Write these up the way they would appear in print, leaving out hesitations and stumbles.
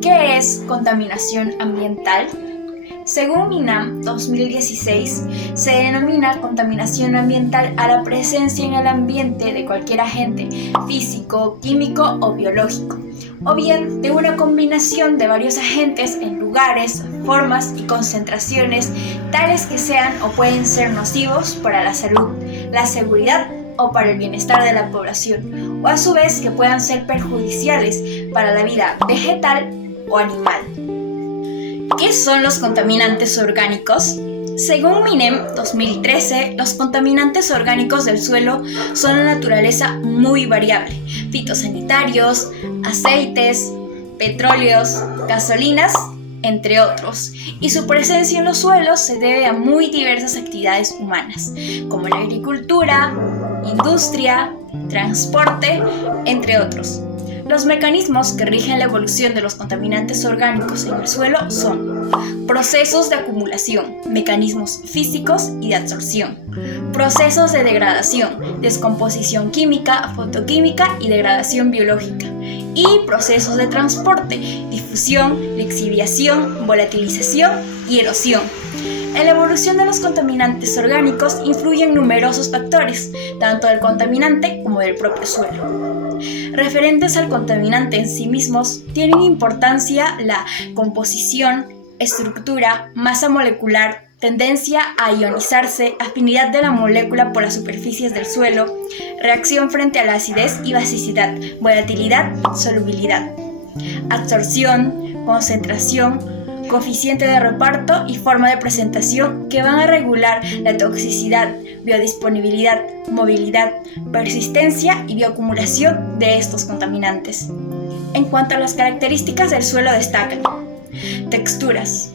¿Qué es contaminación ambiental? Según MINAM 2016, se denomina contaminación ambiental a la presencia en el ambiente de cualquier agente físico, químico o biológico, o bien de una combinación de varios agentes en lugares, formas y concentraciones tales que sean o pueden ser nocivos para la salud, la seguridad o para el bienestar de la población, o a su vez que puedan ser perjudiciales para la vida vegetal o animal. ¿Qué son los contaminantes orgánicos? Según MINEM 2013, los contaminantes orgánicos del suelo son de naturaleza muy variable: fitosanitarios, aceites, petróleos, gasolinas, entre otros, y su presencia en los suelos se debe a muy diversas actividades humanas, como la agricultura, industria, transporte, entre otros. Los mecanismos que rigen la evolución de los contaminantes orgánicos en el suelo son procesos de acumulación, mecanismos físicos y de absorción, procesos de degradación, descomposición química, fotoquímica y degradación biológica, y procesos de transporte, difusión, lixiviación, volatilización y erosión. En la evolución de los contaminantes orgánicos influyen numerosos factores, tanto del contaminante como del propio suelo. Referentes al contaminante en sí mismos, tienen importancia la composición, estructura, masa molecular, tendencia a ionizarse, afinidad de la molécula por las superficies del suelo, reacción frente a la acidez y basicidad, volatilidad, solubilidad, absorción, concentración, coeficiente de reparto y forma de presentación, que van a regular la toxicidad, biodisponibilidad, movilidad, persistencia y bioacumulación de estos contaminantes. En cuanto a las características del suelo destacan: texturas,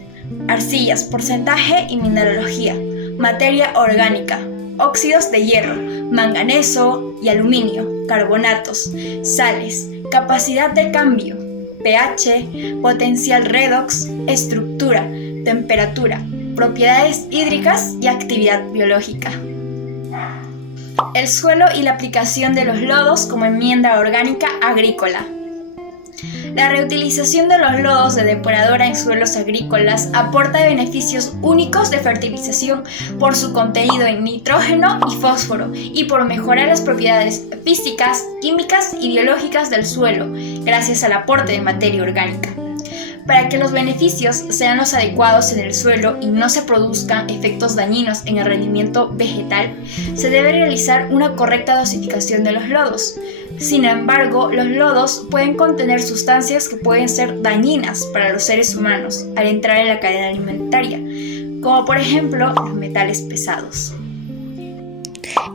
arcillas, porcentaje y mineralogía, materia orgánica, óxidos de hierro, manganeso y aluminio, carbonatos, sales, capacidad de cambio, pH, potencial redox, estructura, temperatura, propiedades hídricas y actividad biológica. El suelo y la aplicación de los lodos como enmienda orgánica agrícola. La reutilización de los lodos de depuradora en suelos agrícolas aporta beneficios únicos de fertilización por su contenido en nitrógeno y fósforo y por mejorar las propiedades físicas, químicas y biológicas del suelo, gracias al aporte de materia orgánica. Para que los beneficios sean los adecuados en el suelo y no se produzcan efectos dañinos en el rendimiento vegetal, se debe realizar una correcta dosificación de los lodos. Sin embargo, los lodos pueden contener sustancias que pueden ser dañinas para los seres humanos al entrar en la cadena alimentaria, como por ejemplo los metales pesados.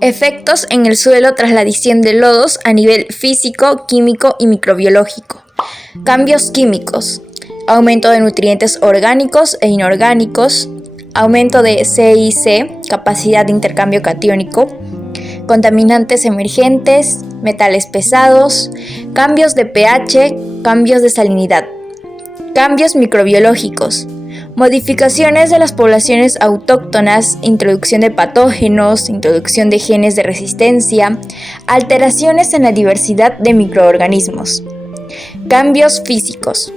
Efectos en el suelo tras la adición de lodos a nivel físico, químico y microbiológico. Cambios químicos: aumento de nutrientes orgánicos e inorgánicos, aumento de CIC, capacidad de intercambio catiónico, contaminantes emergentes, metales pesados, cambios de pH, cambios de salinidad. Cambios microbiológicos: modificaciones de las poblaciones autóctonas, introducción de patógenos, introducción de genes de resistencia, alteraciones en la diversidad de microorganismos. Cambios físicos: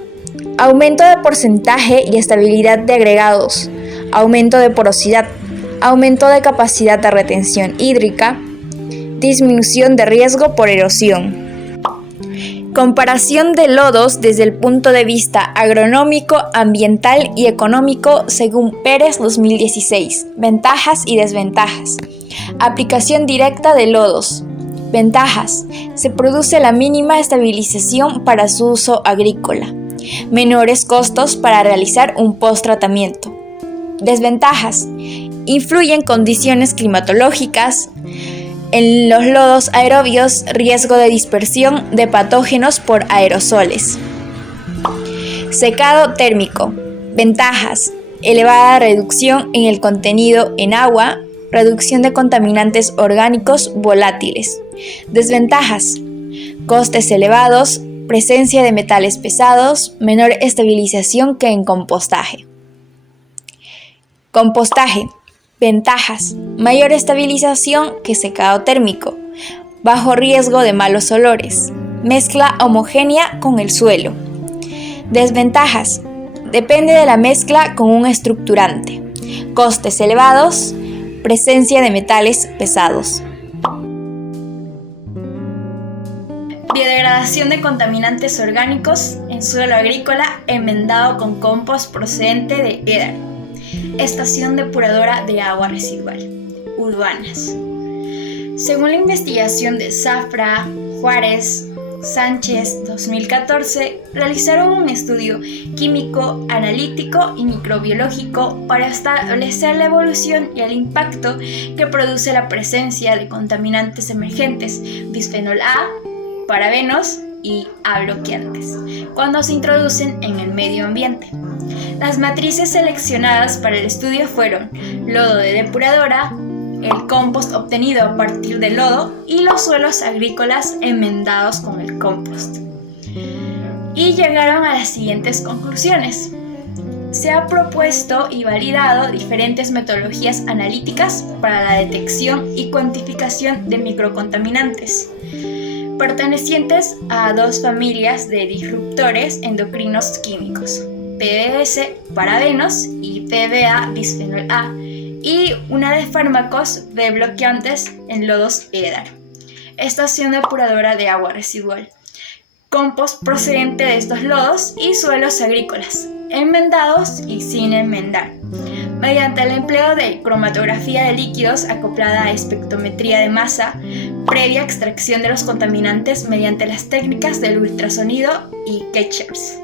aumento de porcentaje y estabilidad de agregados, aumento de porosidad, aumento de capacidad de retención hídrica, disminución de riesgo por erosión. Comparación de lodos desde el punto de vista agronómico, ambiental y económico según Pérez 2016. Ventajas y desventajas. Aplicación directa de lodos. Ventajas: se produce la mínima estabilización para su uso agrícola. Menores costos para realizar un post-tratamiento. Desventajas: influyen condiciones climatológicas. En los lodos aerobios, riesgo de dispersión de patógenos por aerosoles. Secado térmico. Ventajas: elevada reducción en el contenido en agua, reducción de contaminantes orgánicos volátiles. Desventajas: costes elevados, presencia de metales pesados, menor estabilización que en compostaje. Compostaje. Ventajas: mayor estabilización que secado térmico, bajo riesgo de malos olores, mezcla homogénea con el suelo. Desventajas: depende de la mezcla con un estructurante, costes elevados, presencia de metales pesados. Biodegradación de contaminantes orgánicos en suelo agrícola enmendado con compost procedente de EDAR. Estación depuradora de agua residual. Urbanas. Según la investigación de Zafra, Juárez, Sánchez 2014, realizaron un estudio químico, analítico y microbiológico para establecer la evolución y el impacto que produce la presencia de contaminantes emergentes, bisfenol A, parabenos y abloqueantes, cuando se introducen en el medio ambiente. Las matrices seleccionadas para el estudio fueron lodo de depuradora, el compost obtenido a partir del lodo y los suelos agrícolas enmendados con el compost. Y llegaron a las siguientes conclusiones. Se ha propuesto y validado diferentes metodologías analíticas para la detección y cuantificación de microcontaminantes, pertenecientes a dos familias de disruptores endocrinos químicos, PBS, parabenos y PBA, bisfenol A, y una de fármacos de bloqueantes en lodos EDAR. Estación depuradora de agua residual. Compost procedente de estos lodos y suelos agrícolas, enmendados y sin enmendar, mediante el empleo de cromatografía de líquidos acoplada a espectrometría de masa, previa extracción de los contaminantes mediante las técnicas del ultrasonido y Ketchers.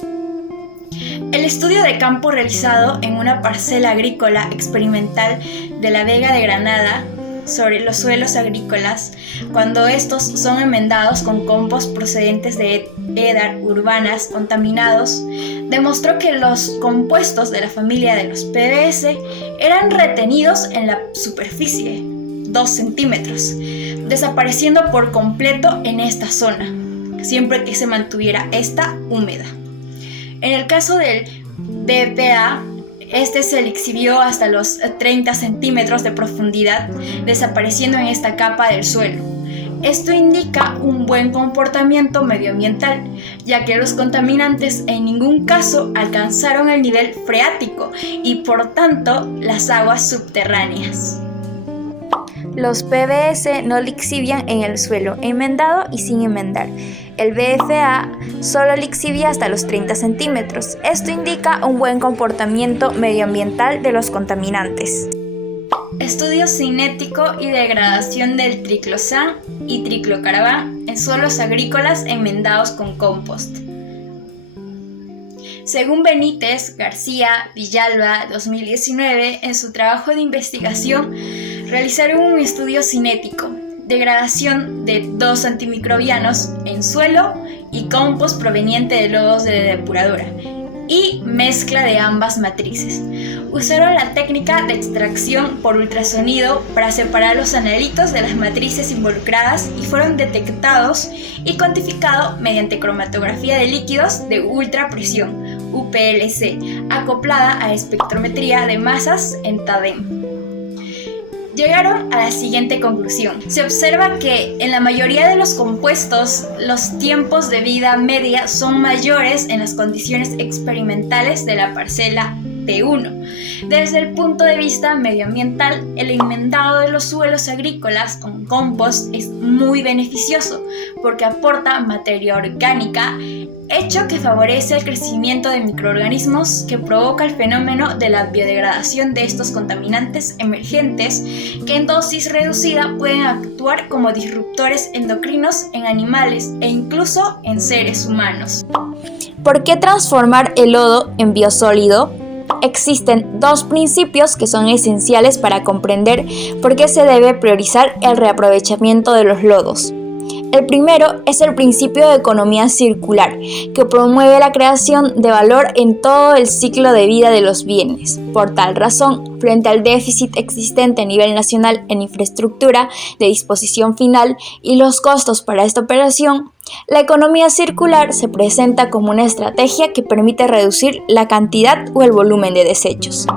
El estudio de campo realizado en una parcela agrícola experimental de la Vega de Granada sobre los suelos agrícolas, cuando estos son enmendados con compost procedentes de EDAR urbanas contaminados, demostró que los compuestos de la familia de los PBS eran retenidos en la superficie, 2 centímetros, desapareciendo por completo en esta zona, siempre que se mantuviera esta húmeda. En el caso del BPA, este se exhibió hasta los 30 centímetros de profundidad, desapareciendo en esta capa del suelo. Esto indica un buen comportamiento medioambiental, ya que los contaminantes en ningún caso alcanzaron el nivel freático y por tanto las aguas subterráneas. Los PBS no lixivian en el suelo, enmendado y sin enmendar. El BFA solo lixivia hasta los 30 centímetros. Esto indica un buen comportamiento medioambiental de los contaminantes. Estudio cinético y degradación del triclosan y triclocarabán en suelos agrícolas enmendados con compost. Según Benítez, García, Villalba, 2019, en su trabajo de investigación, realizaron un estudio cinético, degradación de 2 antimicrobianos en suelo y compost proveniente de lodos de depuradora, y mezcla de ambas matrices. Usaron la técnica de extracción por ultrasonido para separar los analitos de las matrices involucradas y fueron detectados y cuantificados mediante cromatografía de líquidos de ultrapresión, UPLC, acoplada a espectrometría de masas en TADEM. Llegaron a la siguiente conclusión. Se observa que en la mayoría de los compuestos los tiempos de vida media son mayores en las condiciones experimentales de la parcela P1. Desde el punto de vista medioambiental, el enmendado de los suelos agrícolas con compost es muy beneficioso porque aporta materia orgánica, hecho que favorece el crecimiento de microorganismos que provoca el fenómeno de la biodegradación de estos contaminantes emergentes que en dosis reducida pueden actuar como disruptores endocrinos en animales e incluso en seres humanos. ¿Por qué transformar el lodo en biosólido? Existen 2 principios que son esenciales para comprender por qué se debe priorizar el reaprovechamiento de los lodos. El primero es el principio de economía circular, que promueve la creación de valor en todo el ciclo de vida de los bienes. Por tal razón, frente al déficit existente a nivel nacional en infraestructura de disposición final y los costos para esta operación, la economía circular se presenta como una estrategia que permite reducir la cantidad o el volumen de desechos.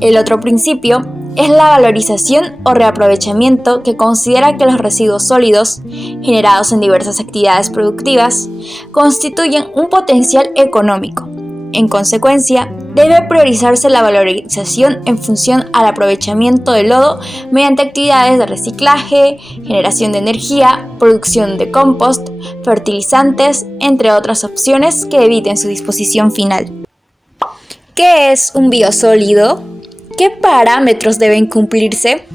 El otro principio es la valorización o reaprovechamiento, que considera que los residuos sólidos, generados en diversas actividades productivas, constituyen un potencial económico. En consecuencia, debe priorizarse la valorización en función al aprovechamiento del lodo mediante actividades de reciclaje, generación de energía, producción de compost, fertilizantes, entre otras opciones que eviten su disposición final. ¿Qué es un biosólido? ¿Qué parámetros deben cumplirse?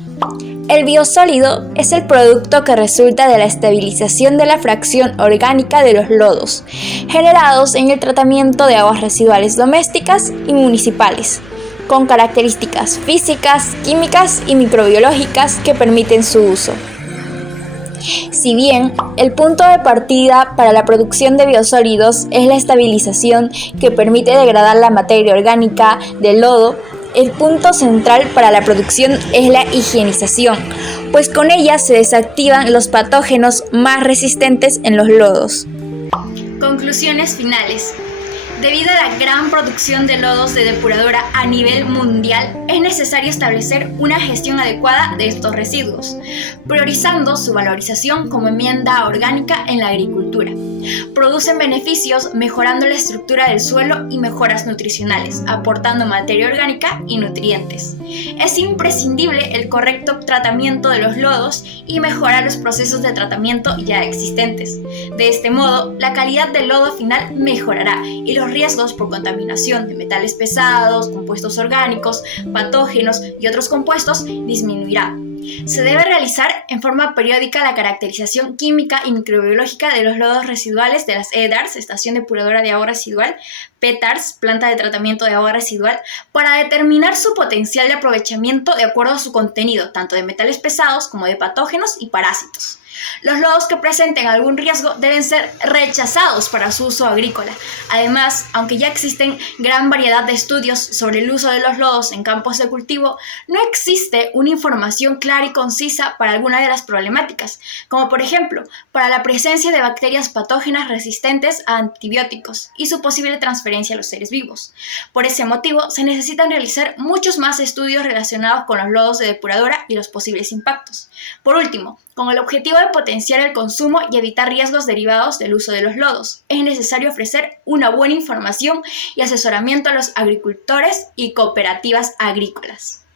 El biosólido es el producto que resulta de la estabilización de la fracción orgánica de los lodos, generados en el tratamiento de aguas residuales domésticas y municipales, con características físicas, químicas y microbiológicas que permiten su uso. Si bien el punto de partida para la producción de biosólidos es la estabilización que permite degradar la materia orgánica del lodo, el punto central para la producción es la higienización, pues con ella se desactivan los patógenos más resistentes en los lodos. Conclusiones finales. Debido a la gran producción de lodos de depuradora a nivel mundial, es necesario establecer una gestión adecuada de estos residuos, priorizando su valorización como enmienda orgánica en la agricultura. Producen beneficios mejorando la estructura del suelo y mejoras nutricionales, aportando materia orgánica y nutrientes. Es imprescindible el correcto tratamiento de los lodos y mejorar los procesos de tratamiento ya existentes. De este modo, la calidad del lodo final mejorará y los riesgos por contaminación de metales pesados, compuestos orgánicos, patógenos y otros compuestos disminuirá. Se debe realizar en forma periódica la caracterización química y microbiológica de los lodos residuales de las EDARs, Estación Depuradora de Agua Residual, PETARs, Planta de Tratamiento de Agua Residual, para determinar su potencial de aprovechamiento de acuerdo a su contenido, tanto de metales pesados como de patógenos y parásitos. Los lodos que presenten algún riesgo deben ser rechazados para su uso agrícola. Además, aunque ya existen gran variedad de estudios sobre el uso de los lodos en campos de cultivo, no existe una información clara y concisa para alguna de las problemáticas, como por ejemplo, para la presencia de bacterias patógenas resistentes a antibióticos y su posible transferencia a los seres vivos. Por ese motivo, se necesitan realizar muchos más estudios relacionados con los lodos de depuradora y los posibles impactos. Por último, con el objetivo de potenciar el consumo y evitar riesgos derivados del uso de los lodos, es necesario ofrecer una buena información y asesoramiento a los agricultores y cooperativas agrícolas.